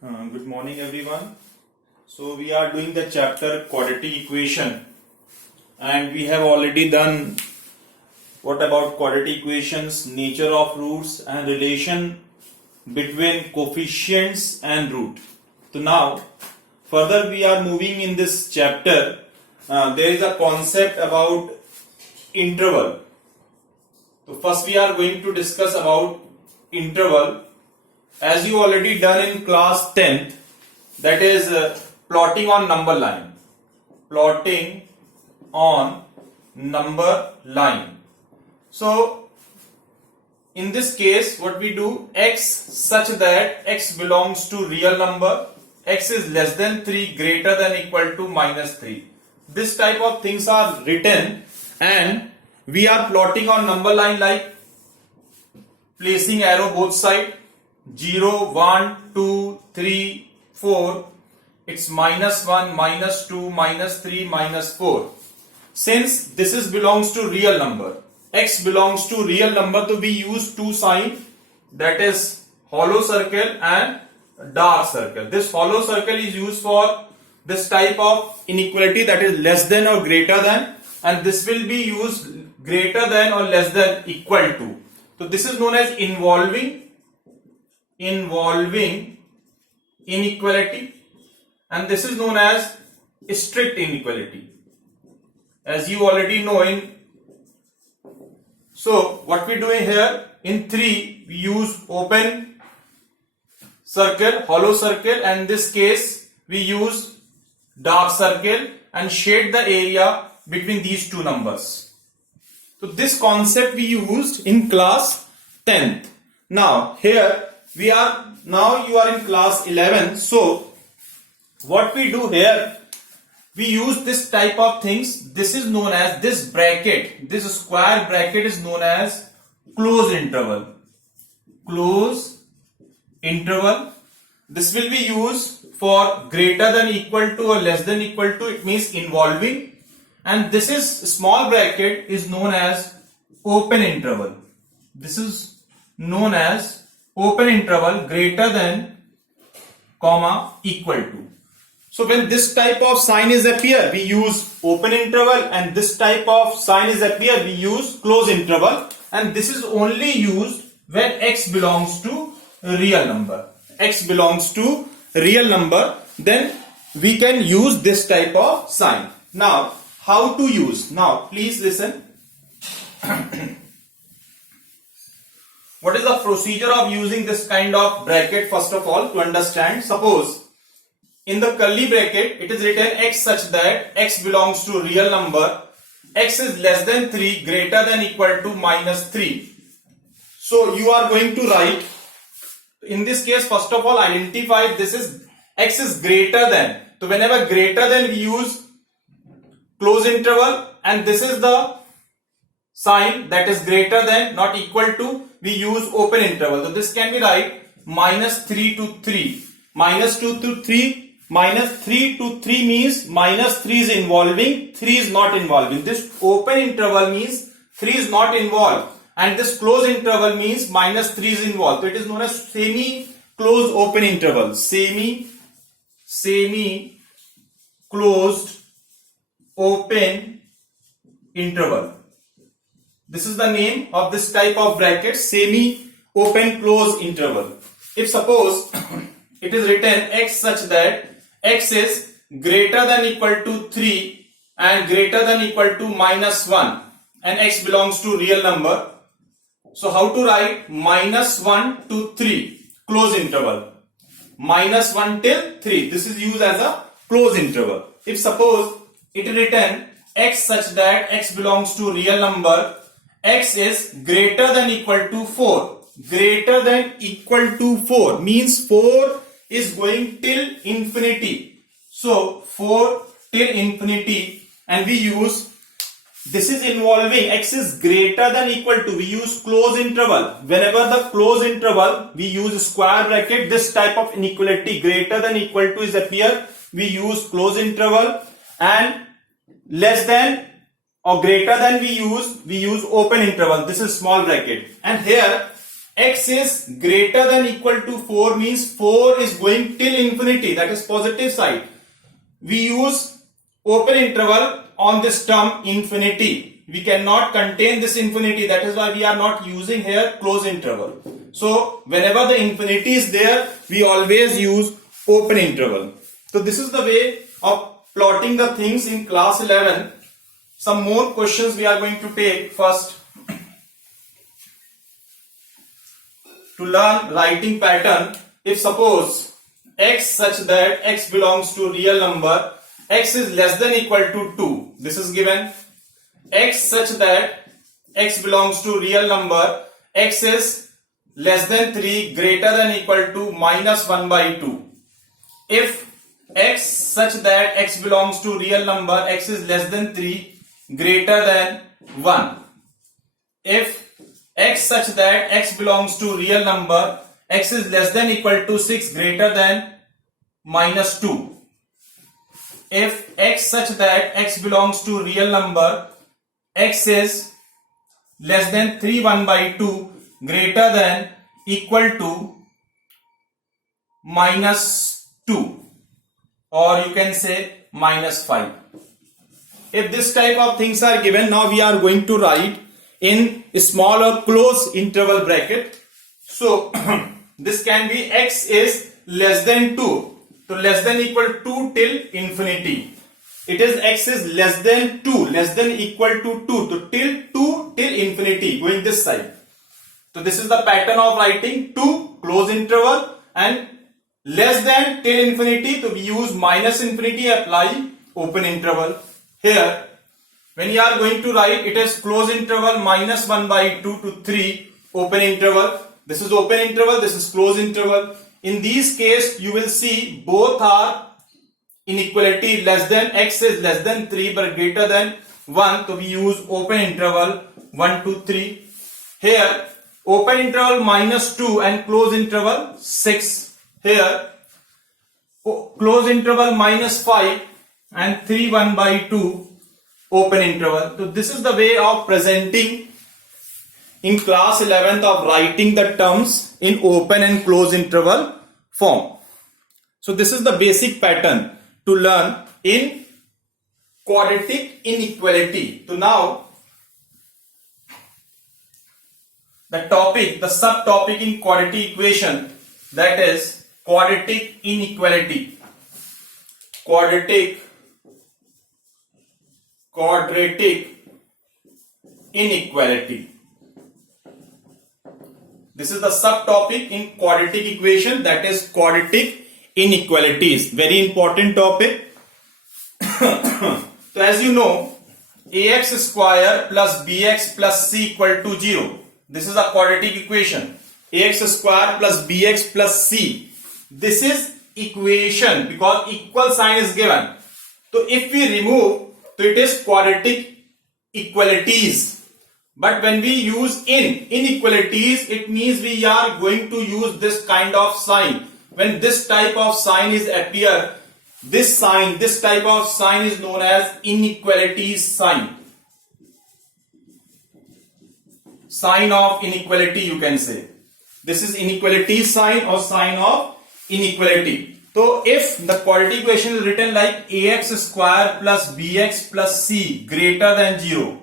Good morning everyone. So we are doing the chapter quadratic equation and we have already done what about quadratic equations, nature of roots and relation between coefficients and root. So now further we are moving in this chapter. There is a concept about interval. So first we are going to discuss about interval. As you already done in class 10th, that is plotting on number line. Plotting on number line. So in this case what we do, x such that x belongs to real number, x is less than 3, greater than equal to minus 3. This type of things are written and we are plotting on number line like placing arrow both side. 0, 1, 2, 3, 4, it's minus 1, minus 2, minus 3, minus 4. Since this is belongs to real number, x belongs to real number, so we use two sign, that is hollow circle and dark circle. This hollow circle is used for this type of inequality, that is less than or greater than, and this will be used greater than or less than equal to. So this is known as involving inequality, and this is known as strict inequality, as you already know in. So what we do here in 3, we use open circle, hollow circle, and in this case we use dark circle and shade the area between these two numbers. So this concept we used in class 10th. Now here you are in class 11. So what we do here, we use this type of things. This is known as, this bracket, this square bracket is known as close interval. Close interval. This will be used for greater than equal to or less than equal to, it means involving, and this is small bracket is known as open interval. This is known as open interval, greater than, comma, equal to. So when this type of sign is appear, we use open interval, and this type of sign is appear, we use close interval, and this is only used when x belongs to real number. X belongs to real number, then we can use this type of sign. Now how to use? Now please listen. What is the procedure of using this kind of bracket? First of all, to understand, suppose in the curly bracket it is written x such that x belongs to real number, x is less than 3, greater than equal to minus 3. So you are going to write, in this case first of all identify this is x is greater than. So whenever greater than, we use close interval, and this is the sign, that is greater than, not equal to, we use open interval. So this can be right minus 3 to 3. Minus 2 to 3. Minus 3 to 3 means minus 3 is involving, 3 is not involving. This open interval means 3 is not involved, and this close interval means minus 3 is involved. So it is known as semi-closed open interval. Semi-closed open interval. This is the name of this type of bracket, semi-open close interval. If suppose it is written x such that x is greater than equal to 3 and greater than equal to minus 1, and x belongs to real number. So how to write? Minus 1 to 3, close interval. Minus 1 till 3. This is used as a close interval. If suppose it is written x such that x belongs to real number, x is greater than equal to 4. Greater than equal to 4 means 4 is going till infinity. So 4 till infinity, and we use, this is involving, x is greater than equal to, we use close interval. Whenever the close interval, we use square bracket, this type of inequality greater than equal to is appear, we use close interval, and less than or greater than we use open interval. This is small bracket, and here x is greater than equal to 4 means 4 is going till infinity, that is positive side. We use open interval on this term infinity. We cannot contain this infinity, that is why we are not using here close interval. So whenever the infinity is there, we always use open interval. So this is the way of plotting the things in class 11. Some more questions we are going to take. First, to learn writing pattern, if suppose x such that x belongs to real number, x is less than equal to 2, this is given. X such that x belongs to real number, x is less than 3, greater than equal to minus 1 by 2. If x such that x belongs to real number, x is less than 3, greater than 1. If x such that x belongs to real number, x is less than equal to 6, greater than minus 2. If x such that x belongs to real number, x is less than 3 1 by 2, greater than equal to minus 2, or you can say minus 5. If this type of things are given, now we are going to write in small or close interval bracket. So this can be x is less than 2, so less than equal to till infinity. It is x is less than 2, less than equal to 2, so till 2 till infinity, going this side. So this is the pattern of writing 2 close interval and less than till infinity, so we use minus infinity, apply open interval. Here when you are going to write, it is close interval minus 1 by 2 to 3, open interval. This is open interval, this is close interval. In these case you will see both are inequality, less than x is less than 3 but greater than 1, so we use open interval 1 2 3. Here open interval minus 2 and close interval 6. Here close interval minus 5 and 3 1 by 2, open interval. So this is the way of presenting in class 11th of writing the terms in open and close interval form. So this is the basic pattern to learn in quadratic inequality. So now the topic, the subtopic in quadratic equation, that is quadratic inequality. Quadratic inequality. This is the subtopic in quadratic equation, that is quadratic inequalities. Very important topic. So as you know, ax square plus bx plus c equal to 0. This is a quadratic equation. Ax square plus bx plus c. This is equation because equal sign is given. So if we remove, so it is quadratic equalities. But when we use inequalities, it means we are going to use this kind of sign. When this type of sign is appear, this type of sign is known as inequalities sign. Sign of inequality, you can say. This is inequality sign or sign of inequality. So if the quadratic equation is written like ax square plus bx plus c greater than 0,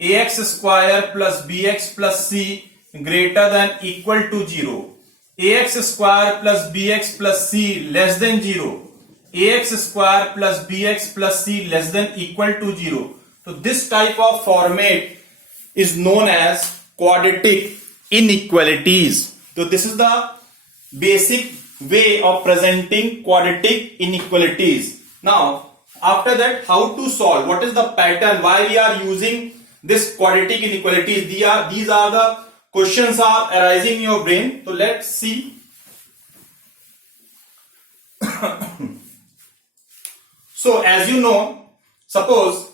ax square plus bx plus c greater than equal to 0, ax square plus bx plus c less than 0, ax square plus bx plus c less than equal to 0. So this type of format is known as quadratic inequalities. So this is the basic way of presenting quadratic inequalities. Now after that, how to solve, what is the pattern, why we are using this quadratic inequalities. These are the questions are arising in your brain. So let's see. So as you know, suppose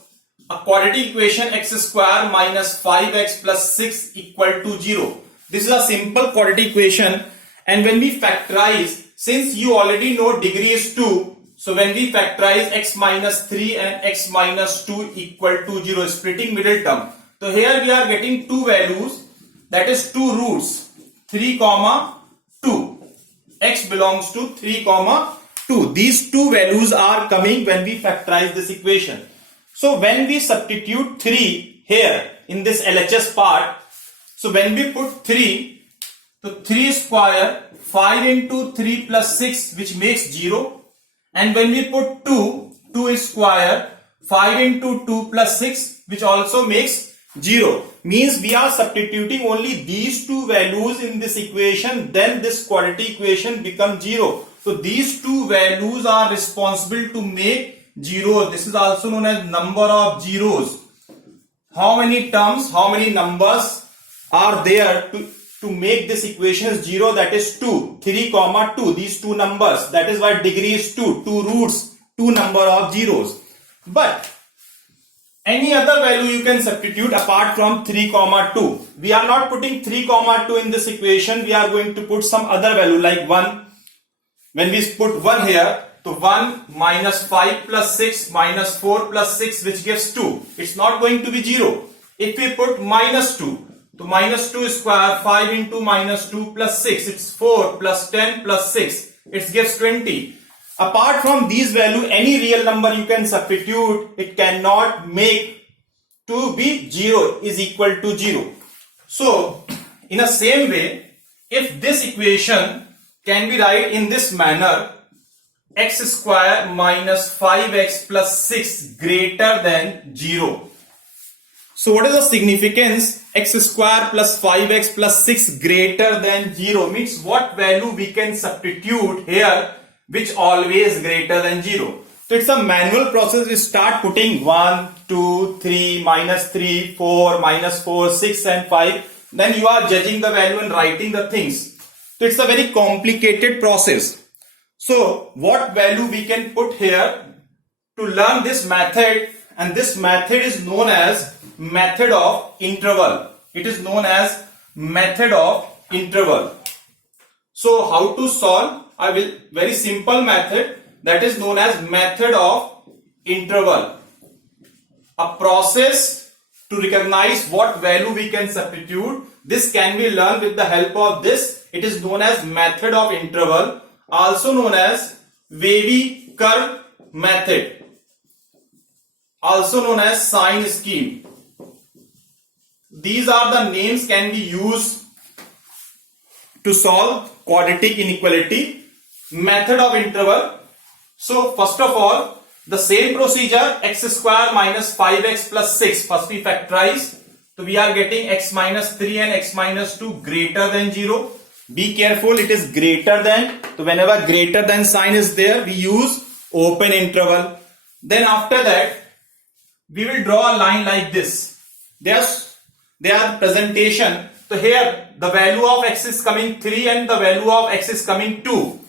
a quadratic equation x square minus 5x plus 6 equal to 0. This is a simple quadratic equation, and when we factorize, since you already know degree is 2, so when we factorize x minus 3 and x minus 2 equal to 0, splitting middle term. So here we are getting two values, that is two roots. 3, 2. X belongs to 3, 2. These two values are coming when we factorize this equation. So when we substitute 3 here in this LHS part, so when we put 3, so 3 square, 5 into 3 plus 6, which makes 0. And when we put 2, 2 is square, 5 into 2 plus 6, which also makes 0. Means we are substituting only these two values in this equation, then this quadratic equation becomes 0. So these two values are responsible to make 0. This is also known as number of zeros. How many terms, how many numbers are there to make this equation 0? That is 2, 3, 2. These two numbers. That is why degree is 2. 2 roots, 2 number of zeros. But any other value you can substitute apart from 3, 2. We are not putting 3, 2 in this equation. We are going to put some other value like 1. When we put 1 here, so 1 minus 5 plus 6 minus 4 plus 6, which gives 2. It's not going to be 0. If we put minus 2, so minus 2 square, 5 into minus 2 plus 6, it's 4 plus 10 plus 6, it gives 20. Apart from these value, any real number you can substitute, it cannot make to be 0 is equal to 0. So, in the same way, if this equation can be written in this manner, x square minus 5x plus 6 greater than 0. So what is the significance? X square plus 5x plus 6 greater than 0 means what value we can substitute here which always greater than 0. So it's a manual process. We start putting 1, 2, 3, minus 3, 4, minus 4, 6 and 5. Then you are judging the value and writing the things. So it's a very complicated process. So what value we can put here to learn this method, and this method is known as method of interval. It is known as method of interval. So how to solve? I will very simple method that is known as method of interval. A process to recognize what value we can substitute. This can be learned with the help of this. It is known as method of interval, also known as wavy curve method, also known as sign scheme. These are the names can be used to solve quadratic inequality. Method of interval. So first of all, the same procedure, x square minus 5x plus 6. First we factorize. So we are getting x minus 3 and x minus 2 greater than 0. Be careful, it is greater than. So whenever greater than sign is there, we use open interval. Then after that, we will draw a line like this. They are presentation. So here the value of x is coming 3 and the value of x is coming 2.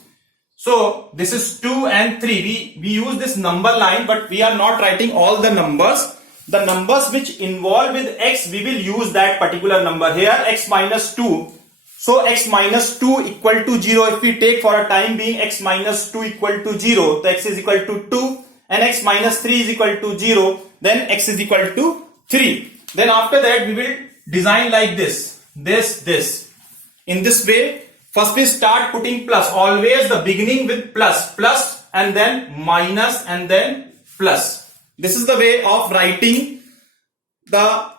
So this is 2 and 3. We use this number line, but we are not writing all the numbers. The numbers which involve with x, we will use that particular number. Here x minus 2. So x minus 2 equal to 0. If we take for a time being x minus 2 equal to 0, so x is equal to 2 and x minus 3 is equal to 0, then x is equal to 3. Then after that we will design like this. In this way, first we start putting plus. Always the beginning with plus and then minus and then plus. This is the way of writing the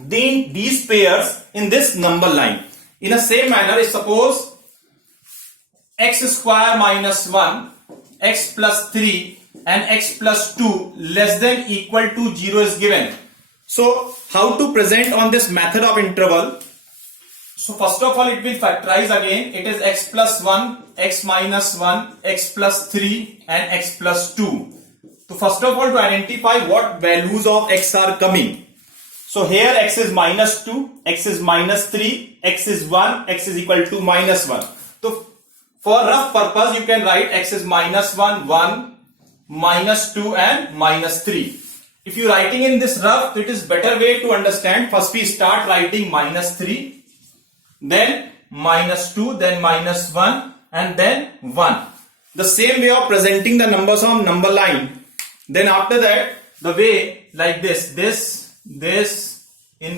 these pairs in this number line. In the same manner, if suppose x square minus 1, x plus 3 and x plus 2 less than equal to 0 is given. So how to present on this method of interval? So first of all, it will factorize again. It is x plus 1, x minus 1, x plus 3 and x plus 2. So first of all, to identify what values of x are coming. So here x is minus 2, x is minus 3, x is 1, x is equal to minus 1. So for rough purpose, you can write x is minus 1, 1, minus 2 and minus 3. If you are writing in this rough, it is better way to understand. First we start writing minus 3, then minus 2, then minus 1 and then 1. The same way of presenting the numbers on number line. Then after that, the way like this, in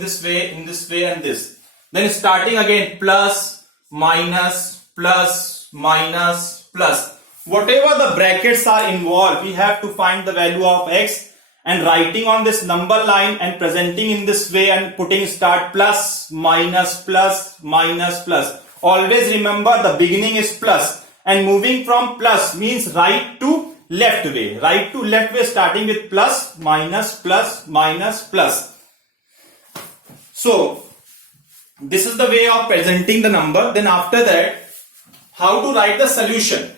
this way and this. Then starting again plus, minus, plus, minus, plus. Whatever the brackets are involved, we have to find the value of x, and writing on this number line and presenting in this way and putting start plus, minus, plus, minus, plus. Always remember the beginning is plus, and moving from plus means right to left way. Right to left way, starting with plus, minus, plus, minus, plus. So this is the way of presenting the number. Then after that, how to write the solution?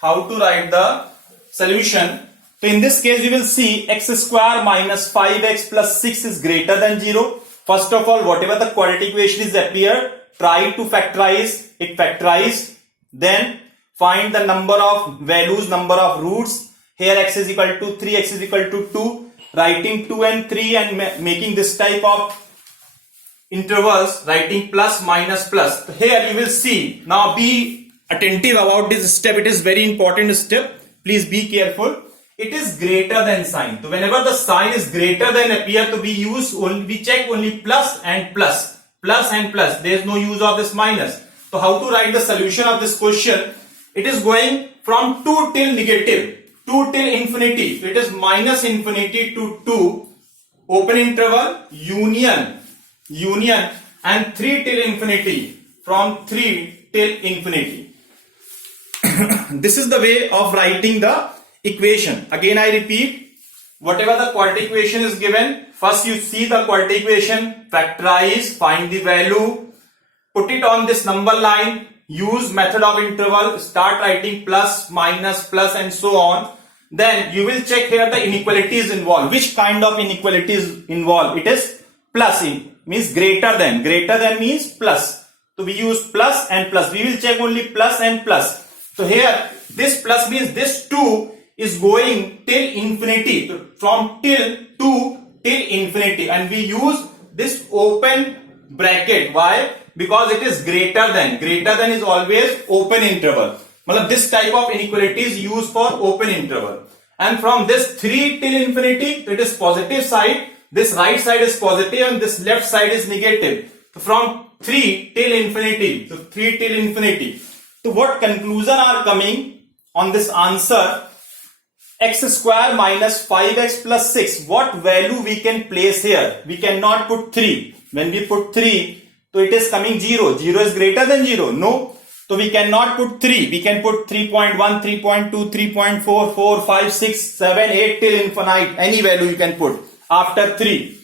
How to write the solution? So in this case, we will see x square minus 5x plus 6 is greater than 0. First of all, whatever the quadratic equation is appeared, try to factorize it. Factorize. Then find the number of values, number of roots. Here x is equal to 3, x is equal to 2. Writing 2 and 3 and making this type of intervals, writing plus, minus, plus. So here you will see. Now be attentive about this step. It is very important step. Please be careful. It is greater than sign. So whenever the sign is greater than appear to be used, we check only plus and plus. Plus and plus. There is no use of this minus. So how to write the solution of this question? It is going from 2 till negative. 2 till infinity. So it is minus infinity to 2. Open interval, union, and 3 till infinity. From 3 till infinity. This is the way of writing the equation. Again I repeat, whatever the quadratic equation is given, first you see the quadratic equation, factorize, find the value, put it on this number line, use method of interval, start writing plus, minus, plus and so on. Then you will check here the inequalities involved. Which kind of inequalities involved? It is plus, means greater than. Greater than means plus. So we use plus and plus. We will check only plus and plus. So here this plus means this 2 is going till infinity, from till 2 till infinity, and we use this open bracket. Why? Because it is greater than. Greater than is always open interval. This type of inequality is used for open interval. And from this 3 till infinity, it is positive side. This right side is positive and this left side is negative. So from 3 till infinity. So 3 till infinity. So what conclusion are coming on this answer? X square minus 5x plus 6. What value we can place here? We cannot put 3. When we put 3, so it is coming 0. 0 is greater than 0. No. So we cannot put 3. We can put 3.1, 3.2, 3.4, 4, 5, 6, 7, 8 till infinite. Any value you can put after 3.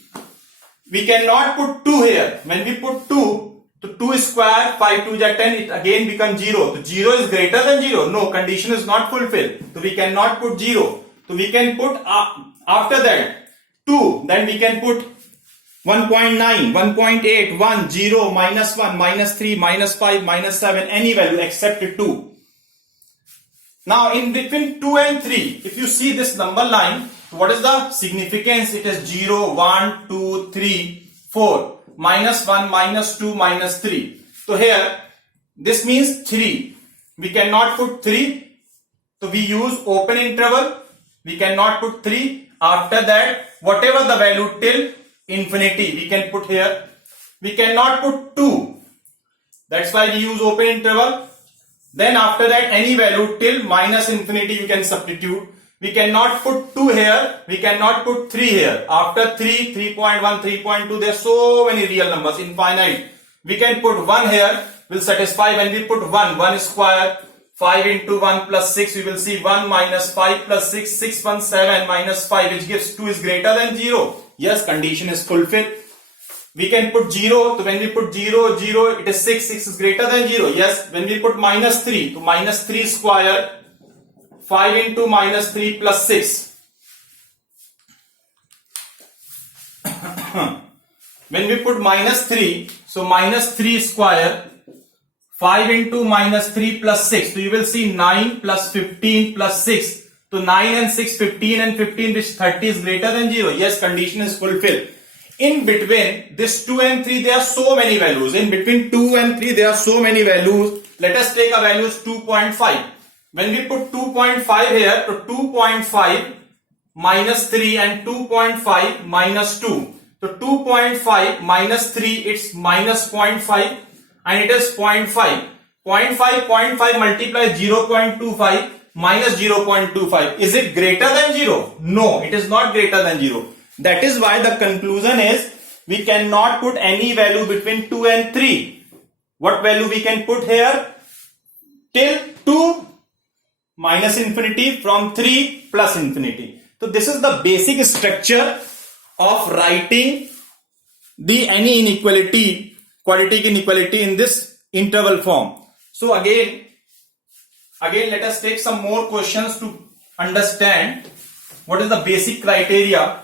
We cannot put 2 here. When we put 2, so 2 square, 5 2 is 10, it again becomes 0. So 0 is greater than 0. No, condition is not fulfilled. So we cannot put 0. So we can put after that 2. Then we can put 1.9, 1.8, 1, 0, minus 1, minus 3, minus 5, minus 7, any value except 2. Now in between 2 and 3, if you see this number line, what is the significance? It is 0, 1, 2, 3, 4. Minus 1, minus 2, minus 3. So here, this means 3. We cannot put 3. So we use open interval. We cannot put 3. After that, whatever the value till infinity, we can put here. We cannot put 2. That's why we use open interval. Then after that, any value till minus infinity, you can substitute. We cannot put 2 here. We cannot put 3 here. After 3, 3.1, 3.2, there are so many real numbers, infinite. We can put 1 here, will satisfy. When we put 1, 1 square, 5 into 1 plus 6, we will see 1 minus 5 plus 6, 6, 1, 7 minus 5, which gives 2 is greater than 0. Yes, condition is fulfilled. We can put 0. So when we put 0, 0, it is 6, 6 is greater than 0. Yes, when we put minus 3, so minus 3 square, 5 into minus 3 plus 6. When we put minus 3, so minus 3 square, 5 into minus 3 plus 6. So you will see 9 plus 15 plus 6. So 9 and 6, 15 and 15, which 30 is greater than 0. Yes, condition is fulfilled. In between this 2 and 3, there are so many values. In between 2 and 3, there are so many values. Let us take a value 2.5. When we put 2.5 here, so 2.5 minus 3 and 2.5 minus 2. So 2.5 minus 3, it's minus 0.5 and it is 0.5. 0.5 multiplied 0.25 minus 0.25. Is it greater than 0? No, it is not greater than 0. That is why the conclusion is we cannot put any value between 2 and 3. What value we can put here? Till 2 minus infinity, from 3 plus infinity. So this is the basic structure of writing the any inequality, quadratic inequality in this interval form. So again let us take some more questions to understand what is the basic criteria.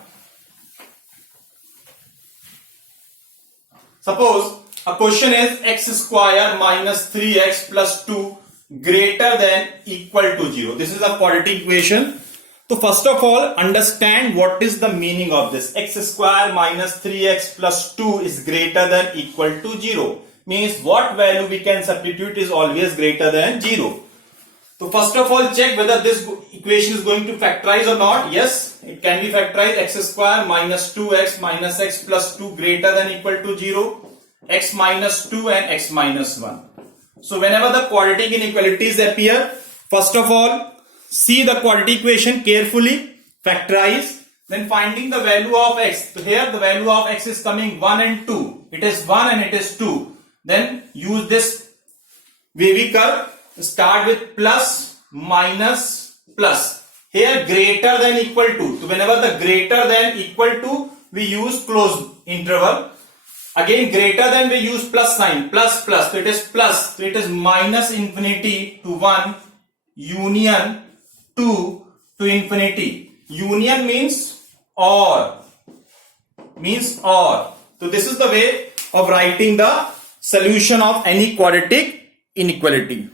Suppose a question is x square minus 3x plus 2 greater than equal to 0. This is a quadratic equation. So first of all, understand what is the meaning of this. X square minus 3x plus 2 is greater than equal to 0. Means what value we can substitute is always greater than 0. So first of all, check whether this equation is going to factorize or not. Yes, it can be factorized. X square minus 2x minus x plus 2 greater than equal to 0. X minus 2 and x minus 1. So whenever the quadratic inequalities appear, first of all, see the quadratic equation carefully, factorize, then finding the value of x. So here the value of x is coming 1 and 2. It is 1 and it is 2. Then use this wavy curve. Start with plus, minus, plus. Here greater than equal to. So whenever the greater than equal to, we use closed interval. Again greater than, we use plus sign, plus plus. So it is plus. So it is minus infinity to 1, union 2 to infinity. Union means or. So this is the way of writing the solution of any quadratic inequality.